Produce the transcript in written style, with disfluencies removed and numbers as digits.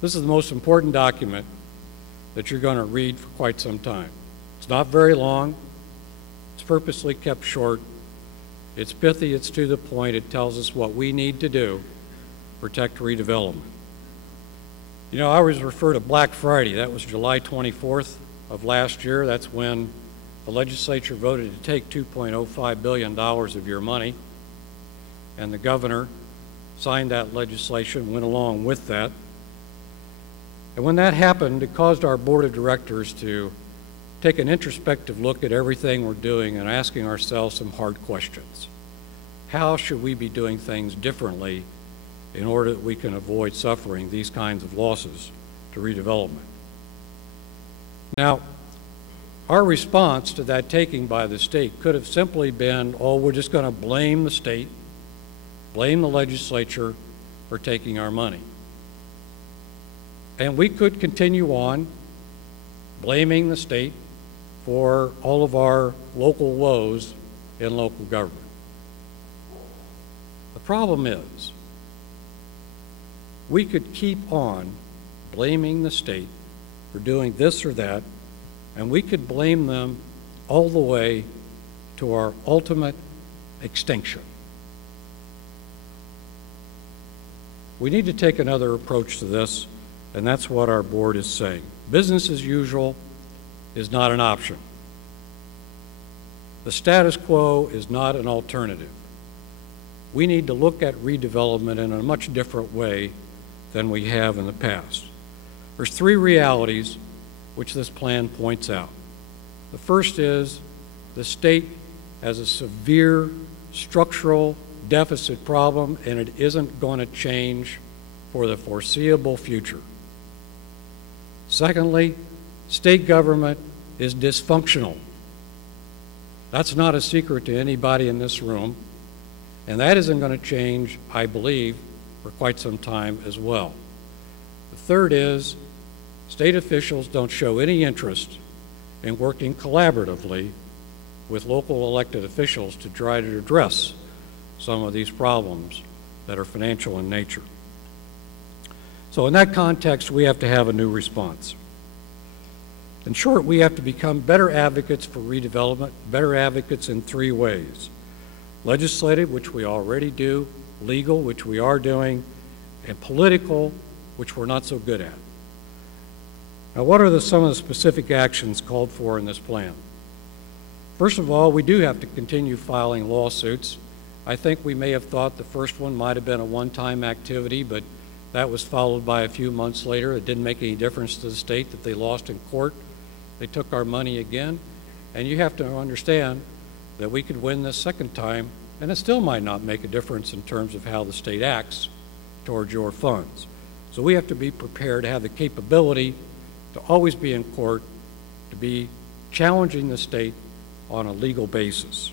This is the most important document that you're going to read for quite some time. It's not very long. It's purposely kept short. It's pithy, it's to the point. It tells us what we need to do to protect redevelopment. You know, I always refer to Black Friday. That was July 24th of last year. That's when the legislature voted to take $2.05 billion of your money, and the governor signed that legislation, went along with that. And when that happened, it caused our board of directors to take an introspective look at everything we're doing and asking ourselves some hard questions. How should we be doing things differently in order that we can avoid suffering these kinds of losses to redevelopment? Now, our response to that taking by the state could have simply been, oh, we're just going to blame the state, blame the legislature for taking our money. And we could continue on blaming the state for all of our local woes in local government. The problem is, we could keep on blaming the state for doing this or that, and we could blame them all the way to our ultimate extinction. We need to take another approach to this, and that's what our board is saying. Business as usual is not an option. The status quo is not an alternative. We need to look at redevelopment in a much different way than we have in the past. There's three realities which this plan points out. The first is the state has a severe structural deficit problem, and it isn't going to change for the foreseeable future. Secondly, state government is dysfunctional. That's not a secret to anybody in this room, and that isn't going to change, I believe, for quite some time as well. The third is state officials don't show any interest in working collaboratively with local elected officials to try to address some of these problems that are financial in nature. So in that context, we have to have a new response. In short, we have to become better advocates for redevelopment, better advocates in three ways: legislative, which we already do; legal, which we are doing; and political, which we're not so good at. Now, what are some of the specific actions called for in this plan? First of all, we do have to continue filing lawsuits. I think we may have thought the first one might have been a one-time activity, but that was followed by a few months later. It didn't make any difference to the state that they lost in court. They took our money again, and you have to understand that we could win this second time, and it still might not make a difference in terms of how the state acts towards your funds. So we have to be prepared to have the capability to always be in court, to be challenging the state on a legal basis.